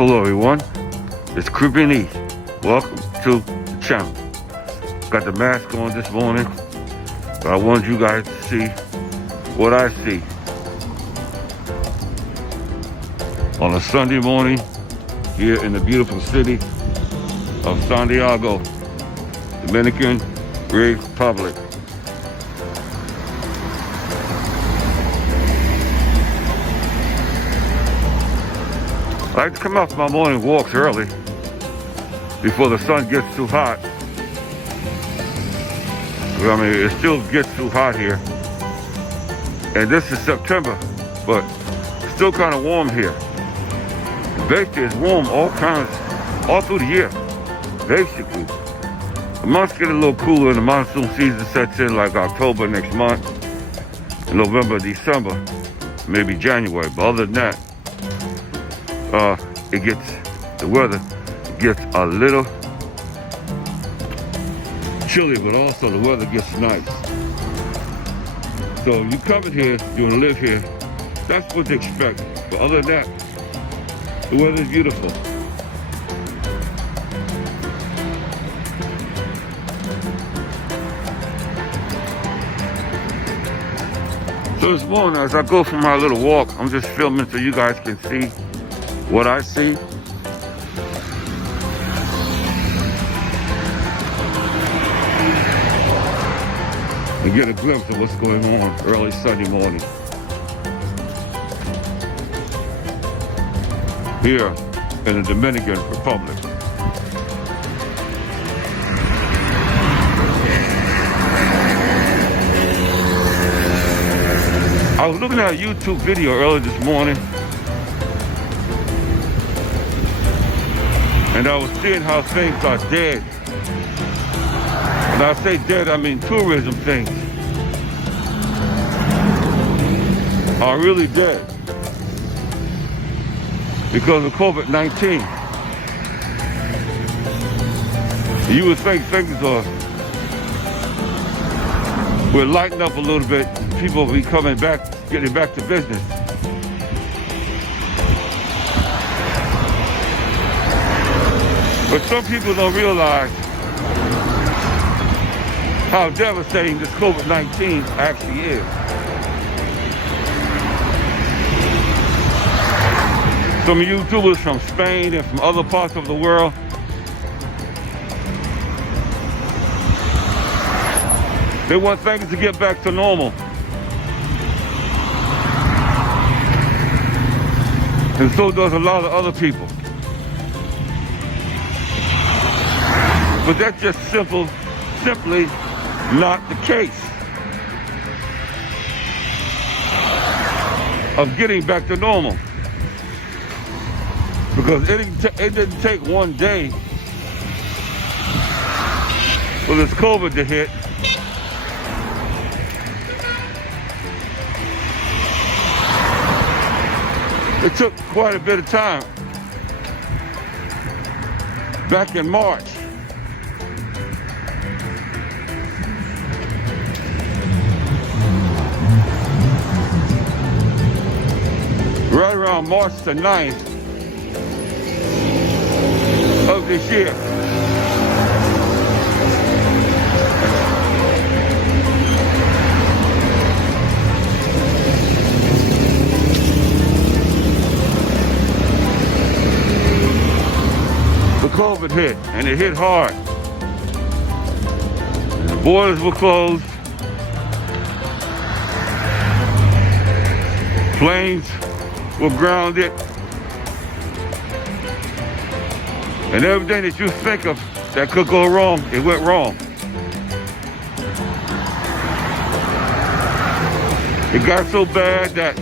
Hello everyone, it's Creeping East. Welcome to the channel. Got the mask on this morning, but I want you guys to see what I see on a Sunday morning here in the beautiful city of Santiago, Dominican Republic. I like to come out for my morning walks early before the sun gets too hot. I mean, it still gets too hot here. And this is September, but it's still kind of warm here. Basically, it's warm all through the year, basically. The months get a little cooler and the monsoon season sets in like October next month, November, December, maybe January. But other than that, the weather gets a little chilly, but also the weather gets nice. So you come in here, you want to live here, that's what to expect. But other than that, the weather is beautiful. So this morning, as I go for my little walk, I'm just filming so you guys can see what I see. And get a glimpse of what's going on early Sunday morning here in the Dominican Republic. I was looking at a YouTube video earlier this morning, and I was seeing how things are dead. When I say dead, I mean tourism things are really dead because of COVID-19. You would think things will lighten up a little bit. People will be coming back, getting back to business. But some people don't realize how devastating this COVID-19 actually is. Some YouTubers from Spain and from other parts of the world, they want things to get back to normal. And so does a lot of other people. But that's just simply not the case of getting back to normal. Because it didn't take one day for this COVID to hit. It took quite a bit of time. Back in March, right around March the 9th of this year. The COVID hit, and it hit hard. And the borders were closed. Planes were grounded. And everything that you think of that could go wrong, it went wrong. It got so bad that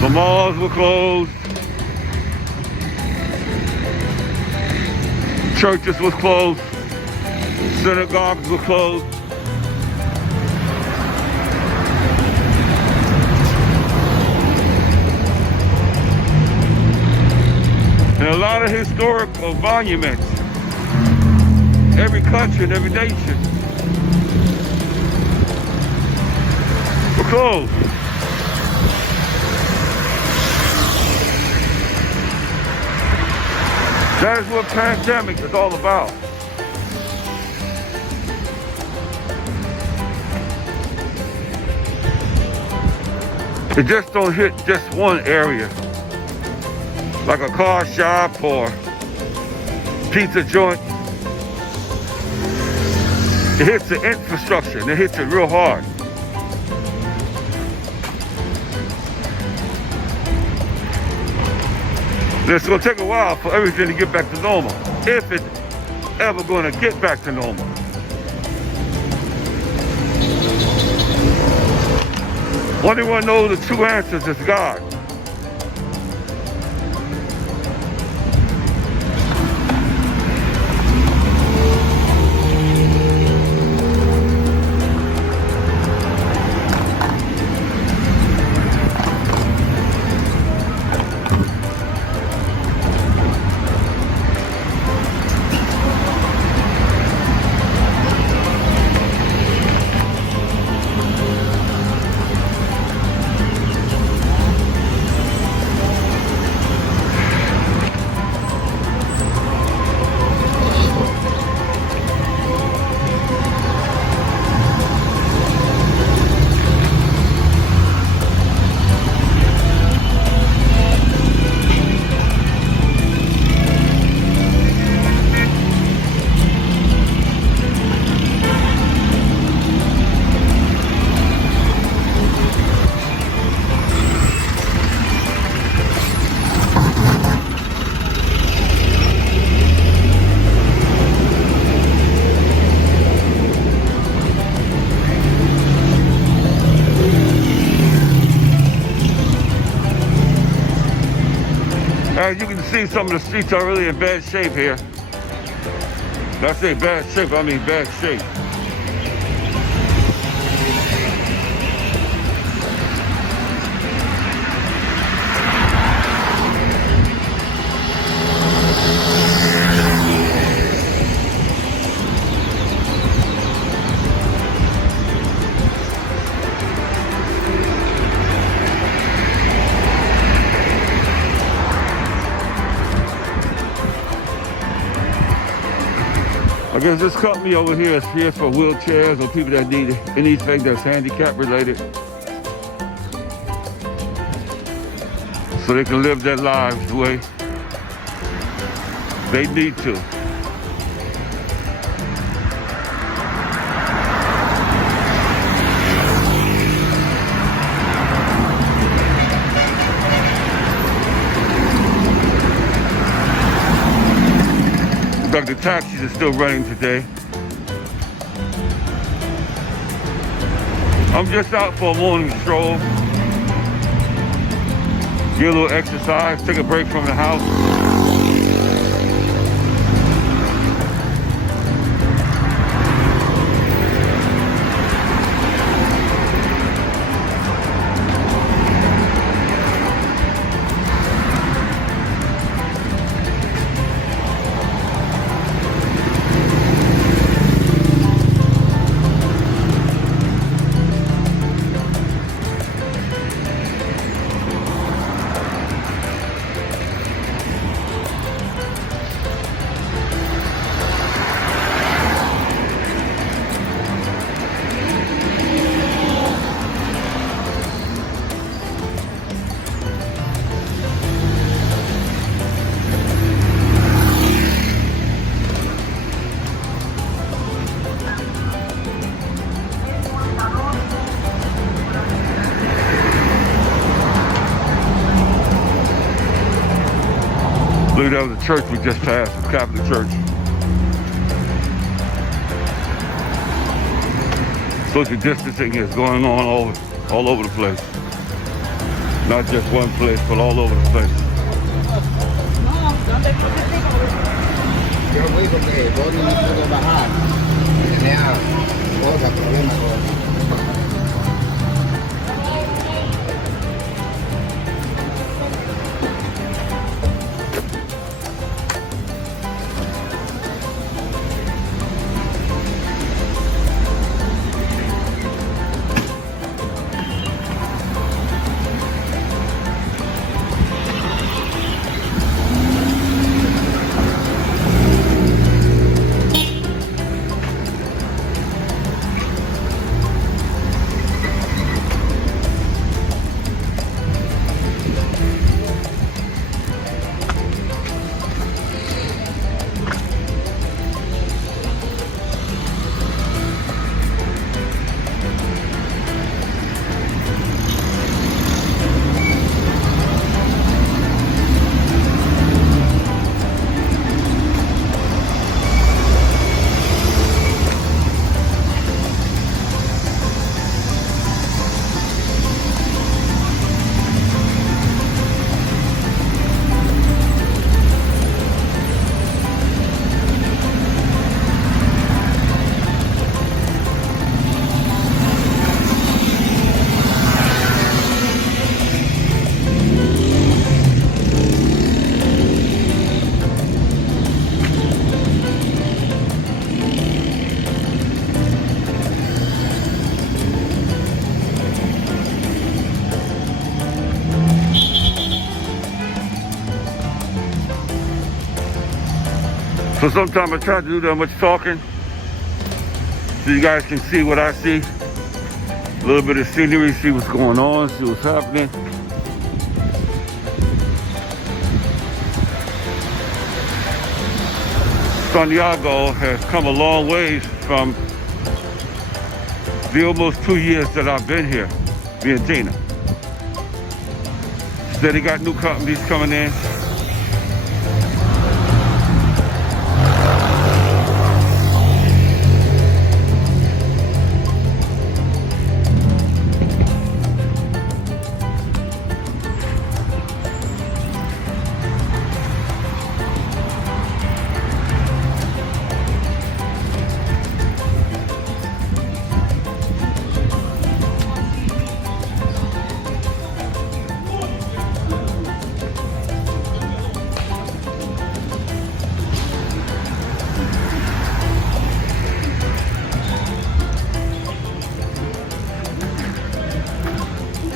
the malls were closed, churches were closed, synagogues were closed. And a lot of historical monuments, every country and every nation, were closed. That is what pandemic is all about. It just don't hit just one area, like a car shop or pizza joint. It hits the infrastructure and it hits it real hard. It's gonna take a while for everything to get back to normal, if it's ever gonna get back to normal. Only one knows the true answers is God. As you can see, some of the streets are really in bad shape here. When I say bad shape, I mean bad shape. I guess this company over here is here for wheelchairs or people that need anything that's handicap related, so they can live their lives the way they need to. Like the taxis are still running today. I'm just out for a morning stroll. Get a little exercise, take a break from the house. I believe that was the church we just passed, the Catholic Church. Social distancing is going on all over the place. Not just one place, but all over the place. Yo voy porque 2 minutos de bajar. Tenía cosas, problemas con... So sometimes I try to do that much talking so you guys can see what I see. A little bit of scenery, see what's going on, see what's happening. Santiago has come a long ways from the almost 2 years that I've been here, me and Tina. They got new companies coming in.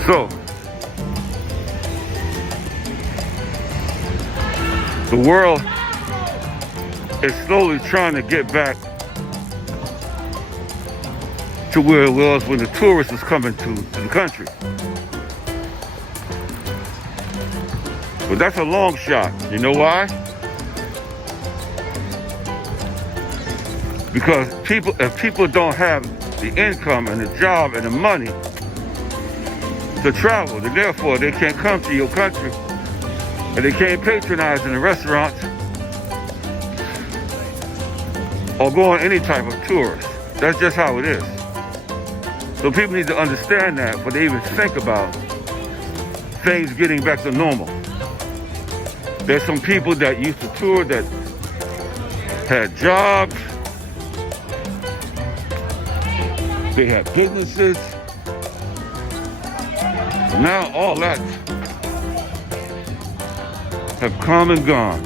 So, the world is slowly trying to get back to where it was when the tourists was coming to the country. But that's a long shot. You know why? Because if people don't have the income and the job and the money to travel, then therefore they can't come to your country and they can't patronize in the restaurants or go on any type of tourist. That's just how it is. So people need to understand that before they even think about things getting back to normal. There's some people that used to tour that had jobs, they had businesses. Now all that have come and gone.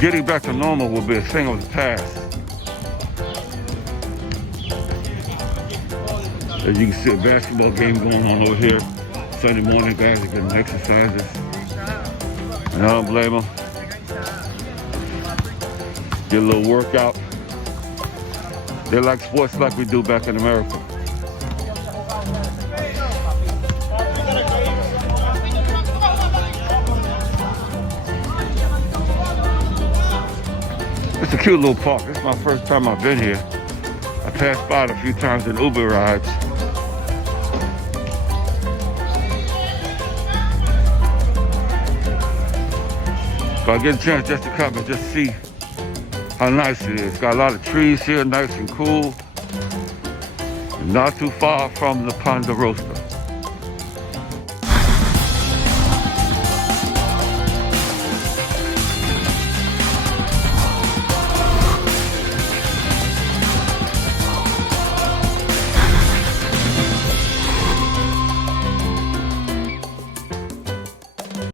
Getting back to normal will be a thing of the past. As you can see, a basketball game going on over here. Sunday morning, guys are getting exercises. And I don't blame them. Get a little workout. They like sports like we do back in America. It's a cute little park. This is my first time I've been here. I passed by it a few times in Uber rides. But I get a chance just to come and just see how nice it is. Got a lot of trees here, nice and cool. Not too far from the Ponderosa.